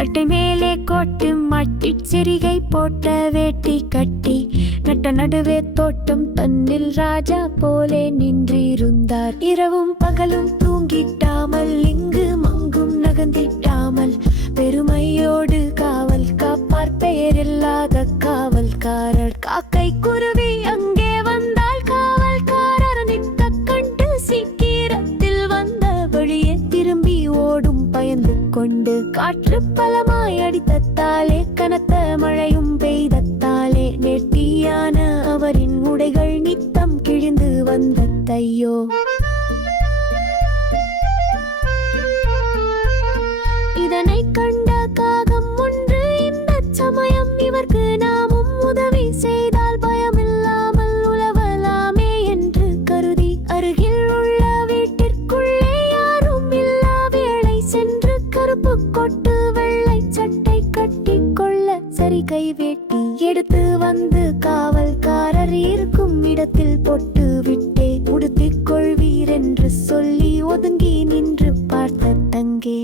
சட்டை மேலே கோட்டு மாட்டி சிறிகை போட்ட வேட்டி கட்டி நட்ட நடுவே தோட்டம் தன்னில் ராஜா போலே நின்றிருந்தார். இரவும் பகலும் தூங்கிட்டாமல் இங்கு மங்கும் நகர்ந்திட்டாமல் பெருமையோடு காவல் காப்பார் பெயரில்லாத காவல்காரர். காக்கை குருவி காற்று பலமாய் அடித்தத்தாலே கனத்த மழையும் பெய்தத்தாலே நெட்டியான அவரின் கருப்பு கொட்டு வெள்ளை சட்டை கட்டி கொள்ள சரி கை வேட்டி எடுத்து வந்து காவல்காரர் இருக்கும் இடத்தில் பொட்டு விட்டே. உடுத்திக் கொள்வீர் என்று சொல்லி ஒதுங்கி நின்று பார்த்த தங்கே.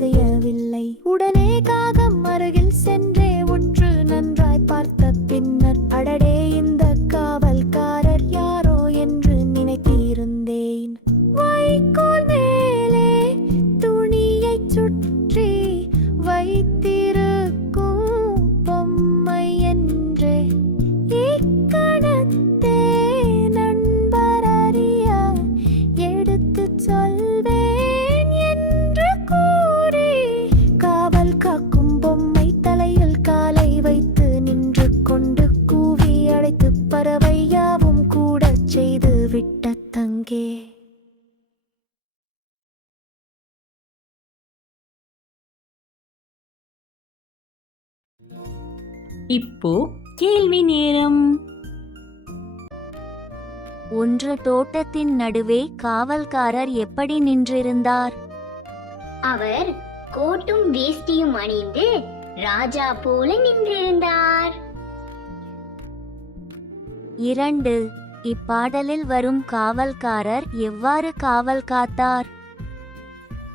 அசையவில்லை உடனே காகம் அருகில் சென்றே உற்று நன்றாய் பார்த்த பின்னர் அடடே இந்த காவல்காரர் யாரோ என்று நினைத்திருந்தேன். வைக்கோல் மேலே துணியைச் சுட்டு இப்போ கேள்வி நேரம். ஒன்று தோட்டத்தின் நடுவே காவல்காரர் எப்படி நின்றிருந்தார்? அவர் கோட்டும் வேஷ்டியும் அணிந்து ராஜா போல நின்றிருந்தார். இரண்டு இப்பாடலில் வரும் காவல்காரர் எவ்வாறு காவல் காத்தார்?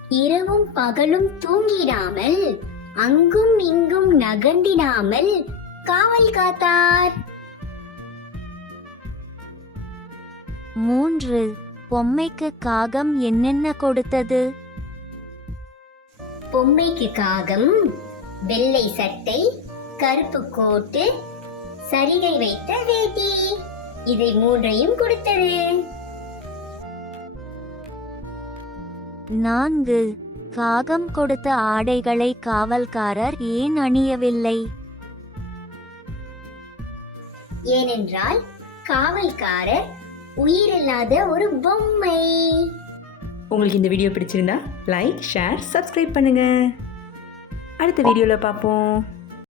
இரவும் பகலும் தூங்கிடாமல் அங்கும் இங்கும் நகர்ந்திடாமல் காவல் காத்தார். மூன்று பொம்மைக்கு காகம் என்னென்ன கொடுத்தது? பொம்மைக்கு காகம் வெள்ளை சட்டை கருப்பு கோட்டு சரிகை வைத்த வேட்டி. இதை மூன்றையும் கொடுத்தது. நான்கு காகம் கொடுத்த ஆடைகளை காவல்காரர் ஏன் அணியவில்லை? ஏனென்றால் காவல்காரர் உயிரில்லாத ஒரு பொம்மை. உங்களுக்கு இந்த வீடியோ பிடிச்சிருந்தா லைக் ஷேர் சப்ஸ்கிரைப் பண்ணுங்க. அடுத்த வீடியோவில் பார்ப்போம்